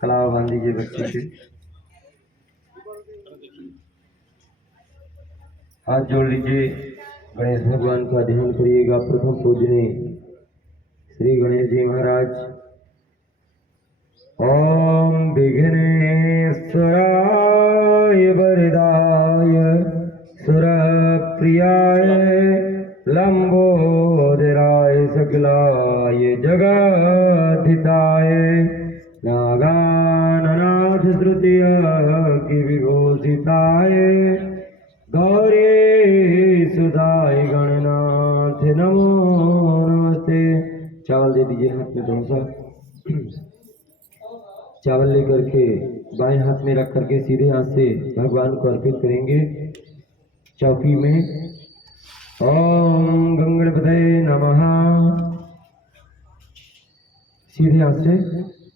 कलावा बांध दीजिए बच्चे के। हाथ जोड़ लीजिए, गणेश भगवान का ध्यान करिएगा। प्रथम पूजनीय श्री गणेश जी महाराज। ओम विघ्नेश्वराय वरदाय सुरप्रियाय लंबोदराय सकलाय जगद्धिताय नागाननाथ तृतीय विभूषिताय गौरी सुधाय गणनाथ नमो नमस्ते। चावल दे दीजिए हाथ में थोड़ा सा। चावल लेकर के बाएं हाथ में रख करके सीधे हाथ से भगवान को अर्पित करेंगे चौकी में। ओम गंगणपतये नमः। सीधे हाथ से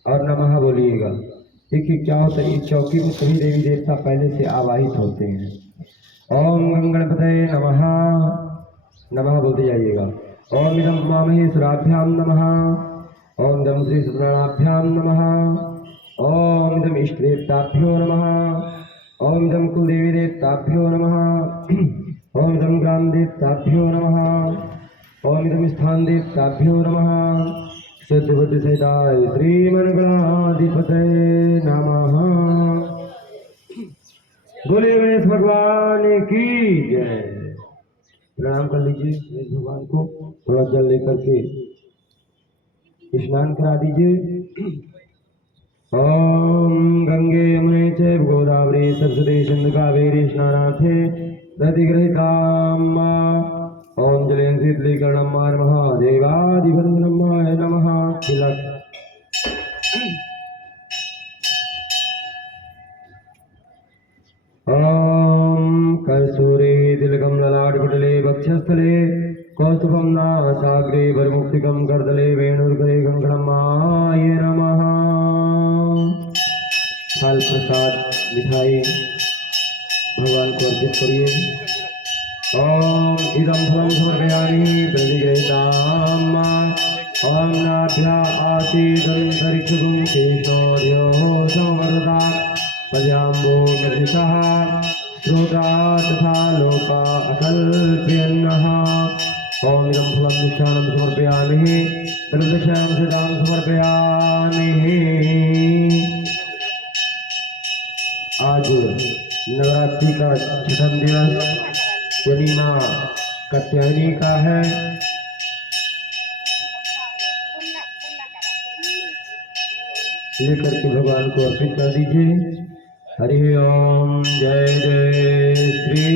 और नमः बोलिएगा। देखिए क्या होता है, इस चौकी में सभी देवी देवता पहले से आवाहित होते हैं। ओम गंगणपतये नमः, नमः बोलते जाइएगा। ओम इदं मामहेश्वराभ्यां नमः, ओम इदं श्री सत्यनारायणाभ्यां नमः, ओम इदं इष्टदेवताभ्यो नमः, ओम इदं कुलदेवी देवताभ्यो नमः, ओम इदं ग्राम देवताभ्यो नमः, ओम इदं स्थान देवताभ्यो नमः। शुद्ध बुद्धि सहिताय श्रीमन्गणाधिपतये नमः। बोले गणेश भगवान की जय। प्रणाम कर लीजिए गणेश भगवान को। थोड़ा जल लेकर के स्नान करा दीजिए। ओम गंगे यमुने चैव गोदावरी सरस्वती सिंधु कावेरी स्नानार्थे प्रतिगृहीताम्मा। ओम जलेन शीतलीकरणं महादेवादिवन्दनमाय नमः। तिलक। ओम कर्सूरे तिलकं ललाटपटले वक्षस्थले कौस्तुभं नासाग्रे वरमुक्तिकं करतले वेणुर्करे कंकणमाय नमः। फल प्रसाद मिठाई भगवान को अर्पित करिए। ओम इदं फलं समर्पयामि प्रतिगृहीताम्मा। ओम नाभ्या आसीदन्तरिक्षगुं शेषोऽध्योः समवर्धता पद्याम्बो मृषः श्रोता तथा लोका अकल्प्यन्नः। ओम इदं फलं मिष्टान्नं समर्पयामि द्रव्यक्षां सदां समर्पयामि। आज नवरात्रि का छठम दिवस यानी माँ कात्यायनी का है। लेकर के भगवान को अर्पित कर दीजिए। हरि ओम जय जय श्री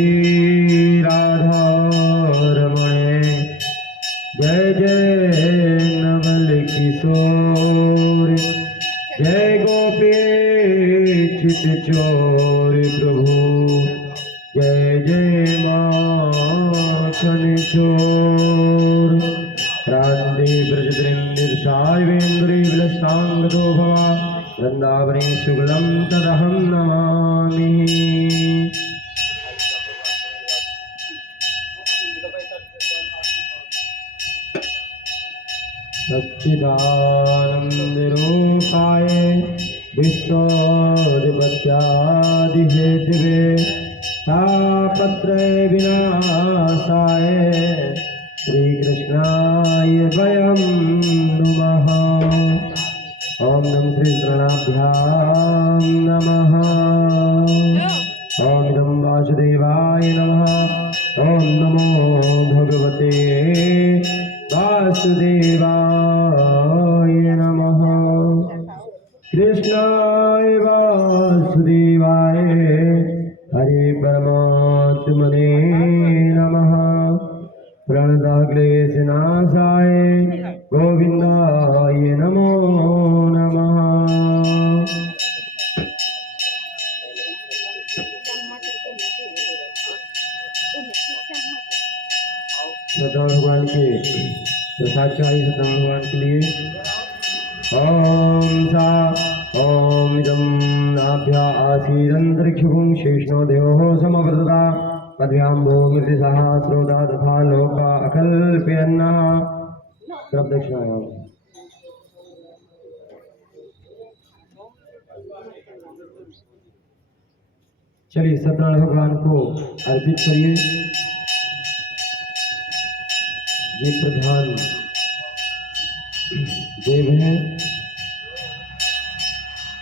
राधा रमण जय जय नवल किशोर जय गोपीचित चोर प्रभु जय जय माखन चोर। क्रांति ब्रजद्रिंदिरसायवेन्द्री विलसांगतो भवा वृंदावने शुक्लं तदहं नमामि। सच्चिदानन्दरूपाय विश्वोत्पत्त्यादिहेतवे तापत्रय विनाशाय श्रीकृष्णाय वयं नमः। ओम नमः श्री गणाभ्यां नमः। ओम नमः वासुदेवाय नमः। ओम नमो भगवते वासुदेवाय नमः। कृष्णाय वासुदेवाय हरे परमात्मने नमः। प्रणतक्लेशनाशाय गोविंदाय नमो नमः। सत्यनारायण भगवान के प्रसाद चाहिए सत्यनारायण भगवान के लिए। ओम सा ओम इदं नाभ्या आसीदन्तरिक्षगुं शेषनो देवो समवर्तता पद्भ्याम्बो मृतिसः श्रोता तथा लोका अकल्प्यन्नः। प्रदक्षिणायाम। चलिए सत्यनारायण भगवान को अर्पित करिए। ये प्रधान देव हैं।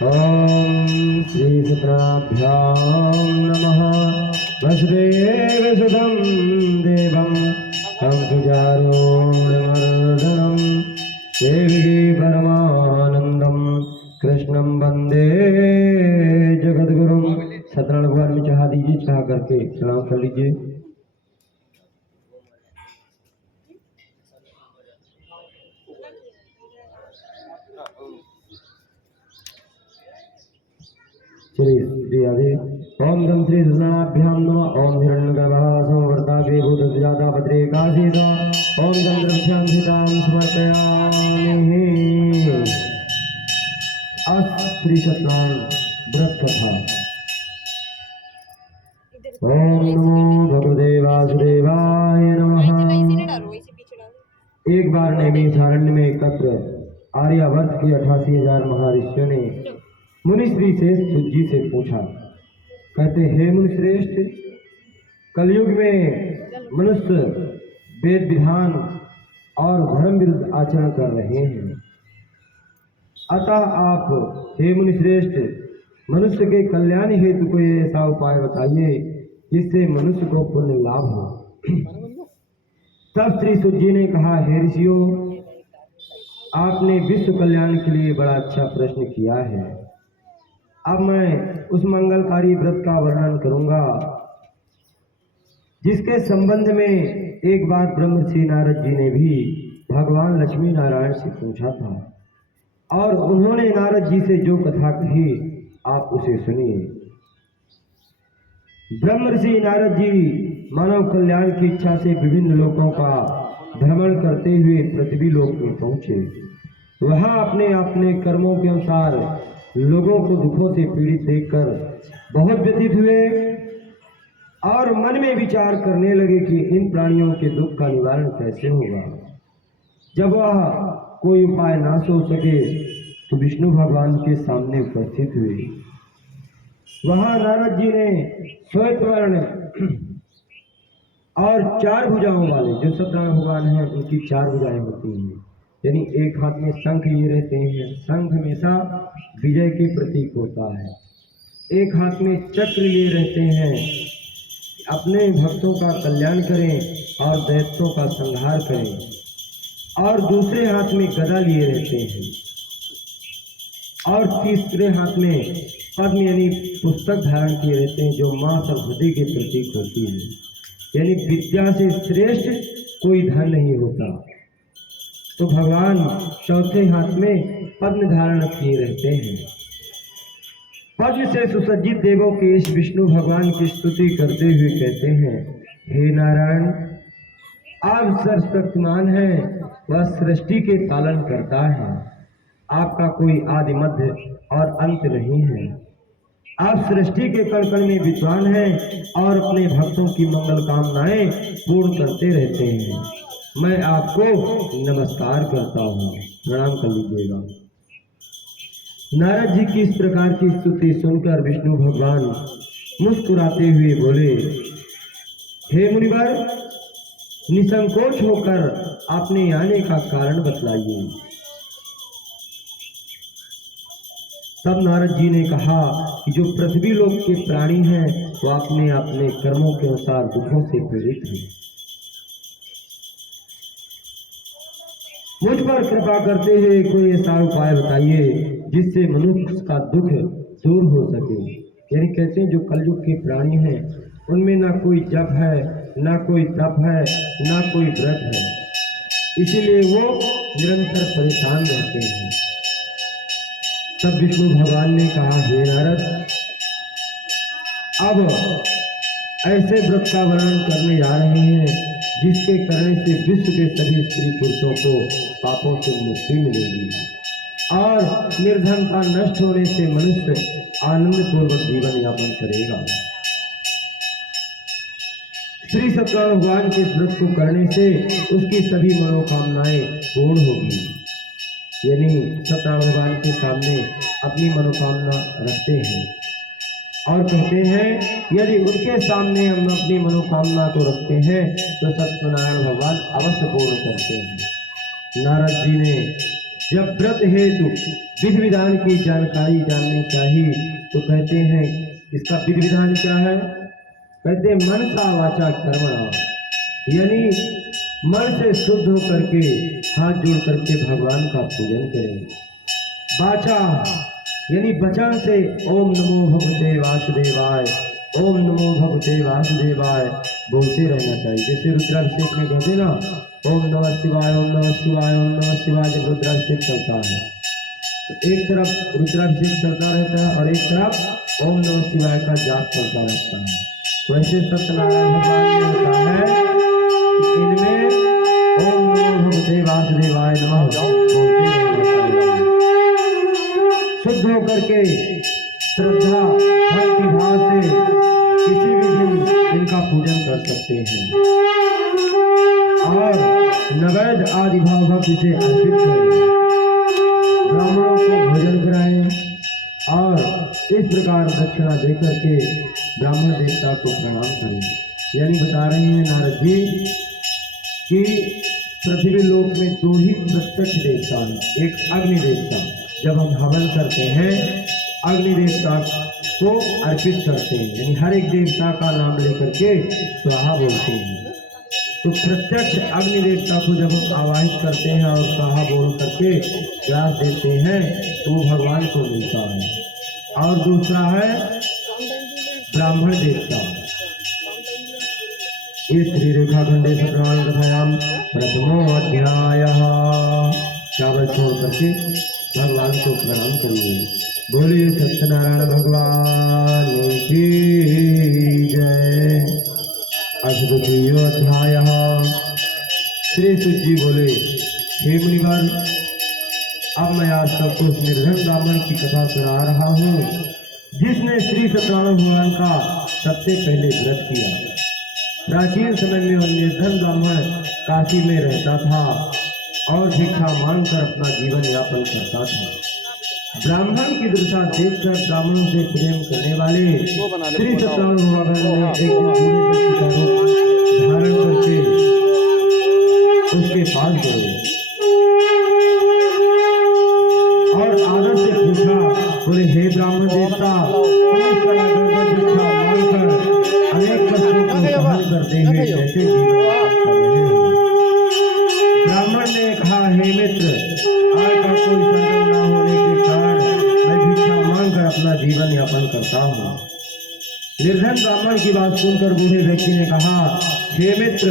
ओम श्री सत्यनाभ्याम नमः। वसुदेव सुतं देवं कंसचारूढमर्दनं देवकी परमानंदं कृष्णं वंदे जगद्गुरुं। सत्यनारायण भगवान में चाह दीजिए, चाह करके प्रणाम कर लीजिए। चलिए श्री आदि। ओम गम श्री सत्यनाभ्याम नमः। ओम हिरण्यगर्भः समवर्ताभ्ये भूतजाता भद्रे काशीत। ओम गम द्रव्यां सीतां समर्पयामि। आज श्री सत्यनारायण व्रत कथा। ओम नमो भगवते वासुदेवाय नमः। एक बार नैमिषारण्य में एकत्र आर्यावर्त के 88,000 महर्षियों ने मुनिश्री शेष जी से पूछा। कहते, हे मुनिश्रेष्ठ, कलयुग में मनुष्य वेद विधान और धर्म विरुद्ध आचरण कर रहे हैं। अतः आप हे मुनिश्रेष्ठ मनुष्य के कल्याण हेतु कोई ऐसा उपाय बताइए जिससे मनुष्य को पुण्य लाभ हो। तब श्री सुत जी ने कहा, हे ऋषियों, आपने विश्व कल्याण के लिए बड़ा अच्छा प्रश्न किया है। अब मैं उस मंगलकारी व्रत का वर्णन करूंगा जिसके संबंध में एक बार ब्रह्मर्षि नारद जी ने भी भगवान लक्ष्मी नारायण से पूछा था, और उन्होंने नारद जी से जो कथा कही आप उसे सुनिए। ब्रह्मर्षि नारद जी मानव कल्याण की इच्छा से विभिन्न लोकों का भ्रमण करते हुए पृथ्वी लोक में पहुंचे। वहां अपने अपने कर्मों के अनुसार लोगों को दुखों से पीड़ित देखकर बहुत व्यथित हुए और मन में विचार करने लगे कि इन प्राणियों के दुख का निवारण कैसे होगा। जब वह कोई उपाय ना सोच सके तो विष्णु भगवान के सामने उपस्थित हुए। वहां नारद जी ने श्वेत वर्ण और 4 भुजाओं वाले, जो सत्यनारायण भगवान हैं उनकी 4 भुजाएं होती हैं, यानी एक हाथ में शंख लिए रहते हैं। शंख हमेशा विजय के प्रतीक होता है। एक हाथ में चक्र लिए रहते हैं, अपने भक्तों का कल्याण करें और दैत्यों का संहार करें, और दूसरे हाथ में गदा लिए रहते हैं, और तीसरे हाथ में पद्म यानी पुस्तक धारण किए रहते हैं, जो मां सरस्वती के प्रतीक होती है। यानी विद्या से श्रेष्ठ कोई धन नहीं होता। तो भगवान चौथे हाथ में पद्म धारण किए रहते हैं। पद्म से सुसज्जित देवों के इस विष्णु भगवान की स्तुति करते हुए कहते हैं, हे नारायण, आप सर्वशक्तिमान हैं, वह सृष्टि के पालन करता है। आपका कोई आदि मध्य और अंत नहीं है। आप सृष्टि के कण कण में विद्वान हैं और अपने भक्तों की मंगल कामनाएं पूर्ण करते रहते हैं। मैं आपको नमस्कार करता हूँ, प्रणाम कर लीजिएगा। नारद जी की इस प्रकार की स्तुति सुनकर विष्णु भगवान मुस्कुराते हुए बोले, हे मुनिवर, निसंकोच होकर अपने आने का कारण बतलाइए। तब नारद जी ने कहा कि जो पृथ्वी लोक के प्राणी हैं वो अपने अपने कर्मों के अनुसार दुखों से पीड़ित हैं। मुझ पर कृपा करते हुए कोई ऐसा उपाय बताइए जिससे मनुष्य का दुख दूर हो सके। यानी कहते हैं जो कलयुग के प्राणी हैं उनमें ना कोई जप है, ना कोई तप है, ना कोई व्रत है, इसीलिए वो निरंतर परेशान रहते हैं। तब विष्णु भगवान ने कहा, हे नारद, अब ऐसे व्रत का वर्णन करने जा रहे हैं जिसके करने से विश्व के सभी स्त्री पुरुषों को पापों से मुक्ति मिलेगी और निर्धनता नष्ट होने से मनुष्य आनंद पूर्वक जीवन यापन करेगा। श्री सत्यनारायण भगवान के व्रत को करने से उसकी सभी मनोकामनाएं पूर्ण होगी। यानी सत्यनारायण भगवान के सामने अपनी मनोकामना रखते हैं और कहते हैं यदि उनके सामने हम अपनी मनोकामना को रखते हैं तो सत्यनारायण भगवान अवश्य पूर्ण करते हैं। नारद जी ने जब व्रत हेतु विधि विधान की जानकारी जाननी चाहिए तो कहते हैं इसका विधि विधान क्या है? कहते हैं मनसा वाचा कर्मणा, यानी मन से शुद्ध होकर के हाथ जोड़ करके भगवान का पूजन करें। वाचा यानी वचन से ओम नमो भगवते वासुदेवाय, ओम नमो भगवते वासुदेवाय बोलते रहना चाहिए। जैसे रुद्राभिषेक में कहते ना ओम नमः शिवाय, ओम नमः शिवाय, ओम नमः शिवाय, जब रुद्राभिषेक चलता है तो एक तरफ रुद्राभिषेक चलता रहता है और एक तरफ ओम नमः शिवाय का जाप चलता रहता है। वैसे सत्यनारायण भगवान ने होता है कि इनमें ओम नमो भगवते वासुदेवाय नमः बोलते रहना चाहिए। शुद्ध होकर के श्रद्धा भक्ति भाव से किसी भी दिन इनका पूजन कर सकते हैं और नैवेद्य आदि भाव भक्ति से अर्पित करें, ब्राह्मणों को भोजन कराएं और इस प्रकार दक्षिणा देकर के ब्राह्मण देवता को प्रणाम करें। यानी बता रहे हैं नारद जी कि पृथ्वी लोक में दो ही प्रत्यक्ष देवता हैं, एक अग्नि देवता, जब हम हवन करते हैं अग्नि देवता को अर्पित करते हैं, यानी हर एक देवता का नाम लेकर के स्वाहा बोलते हैं। तो प्रत्यक्ष अग्नि देवता को जब हम आवाहित करते हैं और स्वाहा बोल करके व्यास देते हैं तो वो भगवान को मिलता है। और दूसरा है ब्राह्मण देवता। इस श्री रेखा खंडे सप्राण कथायाम प्रथमो अध्यायः, चावल छोड़ करके भगवान को प्रणाम करिए। बोलिए सत्यनारायण भगवान की जय। अद्वितीय अध्याय। श्री सुत जी बोले हे मुनिवर, अब मैं आज सबको उस निर्धन ब्राह्मण की कथा सुना रहा हूँ जिसने श्री सत्यनारायण भगवान का सबसे पहले व्रत किया। प्राचीन समय में वह निर्धन ब्राह्मण काशी में रहता था और भिक्षा मांगकर अपना जीवन यापन करता था। ब्राह्मण की दशा देखकर ब्राह्मणों से प्रेम करने वाले श्री सत्यनारायण भगवान ने एक दिन पूरे व्यक्ति का रूप धारण करके उसके पास गए और आदर से पूछा, बोले हे ब्राह्मण देवता, भिक्षा मांगकर अनेक कष्टों को सहन करते हुए कैसे जीवन यापन कर रहे हो? ब्राह्मण ने कहा, हे मित्र, आज का कोई संकट न होने के कारण मैं भिक्षा मांगकर अपना जीवन यापन करता हूँ। निर्धन ब्राह्मण की बात सुनकर बूढ़े व्यक्ति ने कहा, हे मित्र,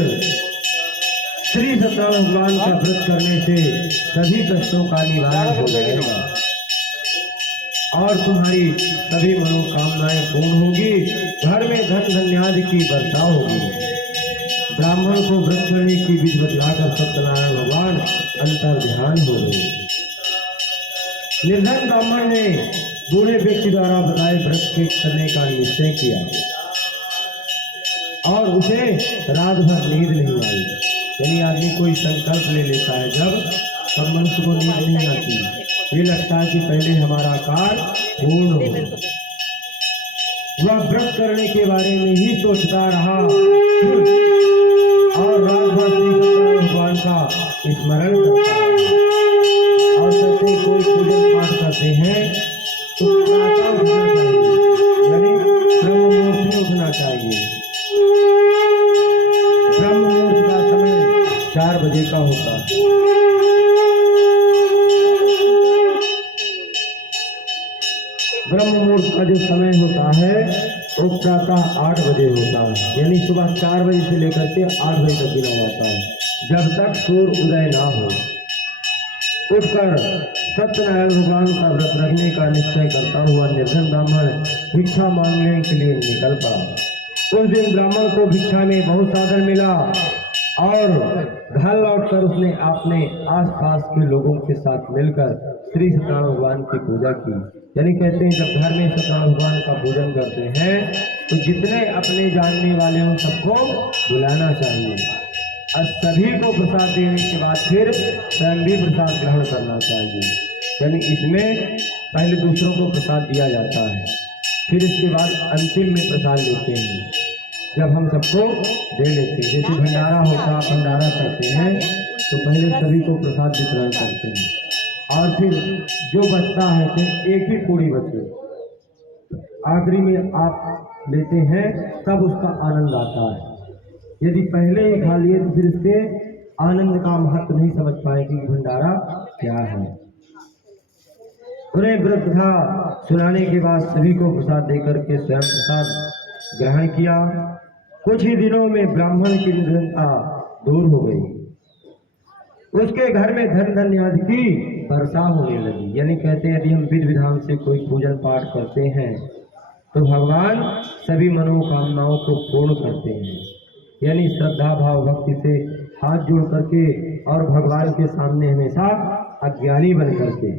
श्री सत्यनारायण भगवान का व्रत करने से सभी कष्टों का निवारण हो जाएगा और तुम्हारी सभी मनोकामनाएं पूर्ण होगी, घर में धन धन्यादि की वर्षा होगी। ब्राह्मण को व्रत करने की विधि बतलाकर सत्यनारायण भगवान अंतर ध्यान हो गए। निर्धन ब्राह्मण ने बूढ़े व्यक्ति द्वारा बताए व्रत के करने का निश्चय किया और उसे रात भर नींद नहीं आई। यानी आदमी कोई संकल्प ले लेता है जब तब मनुष्य को नींद नहीं आती, ये लगता है कि पहले हमारा कार्य पूर्ण हो। वह व्रत करने के बारे में ही सोचता रहा और रात भर श्री सत्यनारायण भगवान का स्मरण करता है। और कहते कोई पूजन पाठ करते हैं तो प्रातः उठना चाहिए, यानी ब्रह्म मुहूर्त में उठना चाहिए। ब्रह्म मुहूर्त का समय 4 बजे का होता है। ब्रह्म मुहूर्त का जो समय होता है वो प्रातः 8 बजे होता है, यानी सुबह 4 बजे से लेकर के 8 बजे तक गिना जाता है, जब तक सूर्य उदय ना हो। उठकर सत्यनारायण भगवान का व्रत रखने का निश्चय करता हुआ निर्धन ब्राह्मण भिक्षा मांगने के लिए निकल पड़ा। उस दिन ब्राह्मण को भिक्षा में बहुत साधन मिला और घर लौटकर उसने अपने आसपास के लोगों के साथ मिलकर श्री सत्यनारायण भगवान की पूजा की। यानी कहते हैं जब घर में सत्यनारायण भगवान का पूजन करते हैं तो जितने अपने जानने वाले हों सबको बुलाना चाहिए और सभी को प्रसाद देने के बाद फिर स्वयं भी प्रसाद ग्रहण करना चाहिए। यानी इसमें पहले दूसरों को प्रसाद दिया जाता है फिर इसके बाद अंतिम में प्रसाद लेते हैं, जब हम सबको दे लेते हैं। जैसे भंडारा होता, भंडारा करते हैं तो पहले सभी को प्रसाद वितरण करते हैं और फिर जो बचता है फिर एक ही पूरी बचे आखिरी में आप लेते हैं, तब उसका आनंद आता है। यदि पहले ही खा लिए तो फिर इसके आनंद का महत्व नहीं समझ पाएंगे कि भंडारा क्या है। उन्हें व्रत कथा सुनाने के बाद सभी को प्रसाद देकर के स्वयं प्रसाद ग्रहण किया। कुछ ही दिनों में ब्राह्मण की निर्धनता दूर हो गई, उसके घर में धन धान्यादि की वर्षा होने लगी। यानी कहते हैं यदि हम विधि विधान से कोई पूजन पाठ करते हैं तो भगवान सभी मनोकामनाओं को पूर्ण करते हैं। यानी श्रद्धा भाव भक्ति से हाथ जोड़ करके और भगवान के सामने हमेशा अज्ञानी बन करके,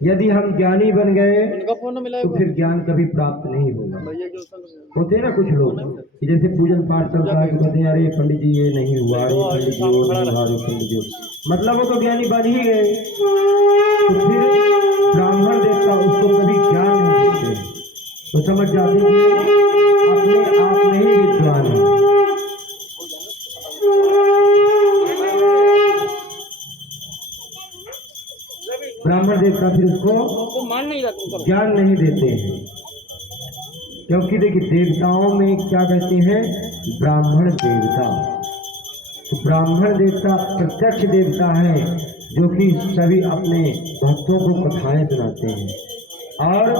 यदि हम ज्ञानी बन गए तो फिर ज्ञान कभी प्राप्त नहीं होगा। होते हैं ना कुछ लोग कि जैसे पूजन पाठ चलता है तो कहते हैं अरे पंडित जी ये नहीं हुआ, अरे पंडित जी वो नहीं हुआ, अरे पंडित जी, मतलब वो तो ज्ञानी बन ही गए। तो फिर ब्राह्मण देवता उसको कभी ज्ञान नहीं देते, तो समझ जाते कि अपने आप में ही विद्वान है। ब्राह्मण देवता फिर उसको ज्ञान नहीं देते हैं, क्योंकि देखिए देवताओं में क्या कहते हैं, ब्राह्मण देवता। तो ब्राह्मण देवता प्रत्यक्ष देवता है जो कि सभी अपने भक्तों को कथाएं सुनाते हैं और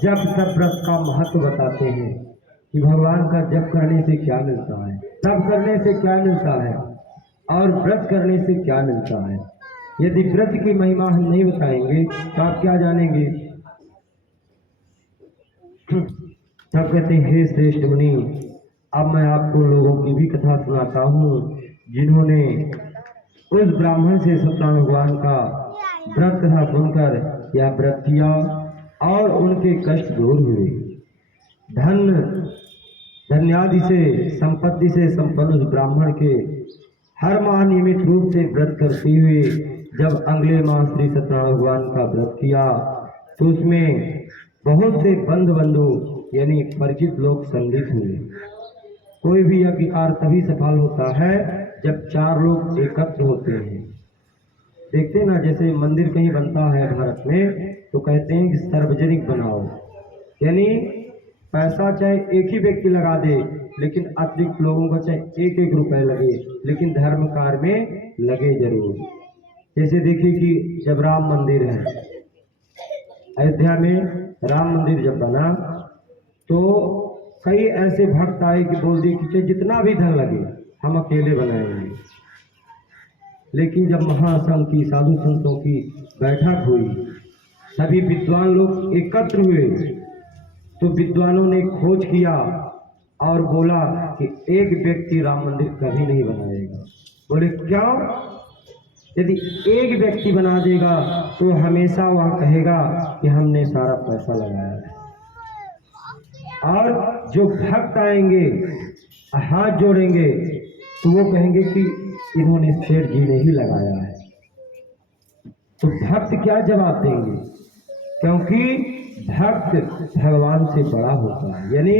जप तप व्रत का महत्व बताते हैं कि भगवान का जप करने से क्या मिलता है, तप करने से क्या मिलता है और व्रत करने से क्या मिलता है। यदि व्रत की महिमा हम नहीं बताएंगे तो आप क्या जानेंगे। तब कहते हैं हे श्रेष्ठ मुनि, अब मैं आपको लोगों की भी कथा सुनाता हूँ जिन्होंने उस ब्राह्मण से सत्यनारायण भगवान का व्रत कथा सुनकर या व्रत किया और उनके कष्ट दूर हुए। धन धन्यादि से संपत्ति से संपन्न उस ब्राह्मण के हर माह नियमित रूप से व्रत करते हुए जब अगले माह श्री सत्यनारायण भगवान का व्रत किया तो उसमें बहुत से बंधु यानी परिचित लोग सम्मिलित हुए। कोई भी यज्ञ कार्य तभी सफल होता है जब 4 लोग एकत्र होते हैं। देखते ना, जैसे मंदिर कहीं बनता है भारत में तो कहते हैं कि सार्वजनिक बनाओ, यानी पैसा चाहे एक ही व्यक्ति लगा दे लेकिन अतिरिक्त लोगों को चाहे 1-1 रुपए लगे लेकिन धर्म कार्य में लगे जरूर। जैसे देखिए कि जब राम मंदिर है, अयोध्या में राम मंदिर जब बना तो कई ऐसे भक्त आए कि बोल दिए कि जितना भी धन लगे हम अकेले बनाएंगे। लेकिन जब महासंघ की साधु संतों की बैठक हुई, सभी विद्वान लोग एकत्र हुए तो विद्वानों ने खोज किया और बोला कि एक व्यक्ति राम मंदिर कभी नहीं बनाएगा। बोले क्यों? यदि एक व्यक्ति बना देगा तो हमेशा वह कहेगा कि हमने सारा पैसा लगाया है, और जो भक्त आएंगे हाथ जोड़ेंगे तो वो कहेंगे कि इन्होंने सेठ जी ने ही लगाया है। तो भक्त क्या जवाब देंगे? क्योंकि भक्त भगवान से बड़ा होता है, यानी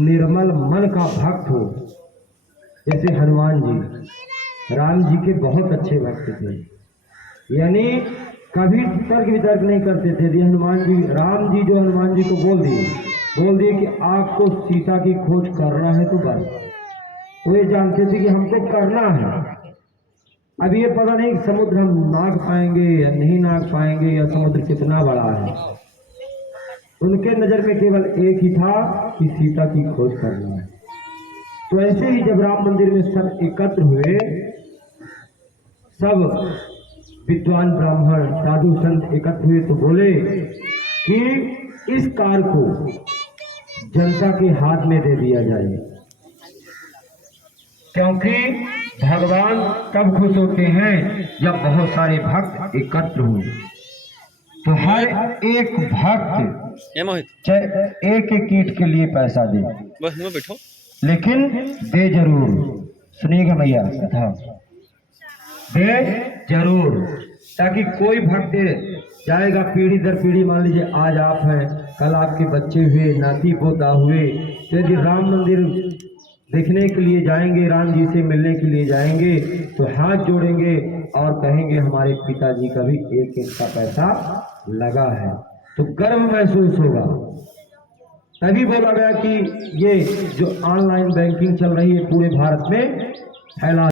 निर्मल मन का भक्त हो। जैसे हनुमान जी राम जी के बहुत अच्छे भक्त थे, यानी कभी तर्क वितर्क नहीं करते थे। हनुमान जी राम जी जो हनुमान जी को बोल दिए कि आपको सीता की खोज करना है तो बस, वो ये जानते थे कि हमको करना है। अब ये पता नहीं समुद्र हम नाग पाएंगे या नहीं नाग पाएंगे या समुद्र कितना बड़ा है। उनके नजर में केवल एक ही था कि सीता की खोज करना है। तो ऐसे ही जब राम मंदिर में सब एकत्र हुए, सब विद्वान ब्राह्मण साधु संत एकत्र हुए तो बोले कि इस कार्य को जनता के हाथ में दे दिया जाए, क्योंकि भगवान तब खुश होते हैं जब बहुत सारे भक्त एकत्र हुए। तो हर एक भक्त चाहे एक ईंट के लिए पैसा दे, बैठो लेकिन दे जरूर। सुनिएगा भैया कथा, दे जरूर, ताकि कोई भक्त जाएगा पीढ़ी दर पीढ़ी। मान लीजिए आज आप हैं, कल आपके बच्चे हुए, नाती पोता हुए, तो यदि राम मंदिर देखने के लिए जाएंगे, राम जी से मिलने के लिए जाएंगे, तो हाथ जोड़ेंगे और कहेंगे हमारे पिताजी का भी एक एक का पैसा लगा है, तो गर्व महसूस होगा। तभी बोला गया कि ये जो ऑनलाइन बैंकिंग चल रही है पूरे भारत में फैला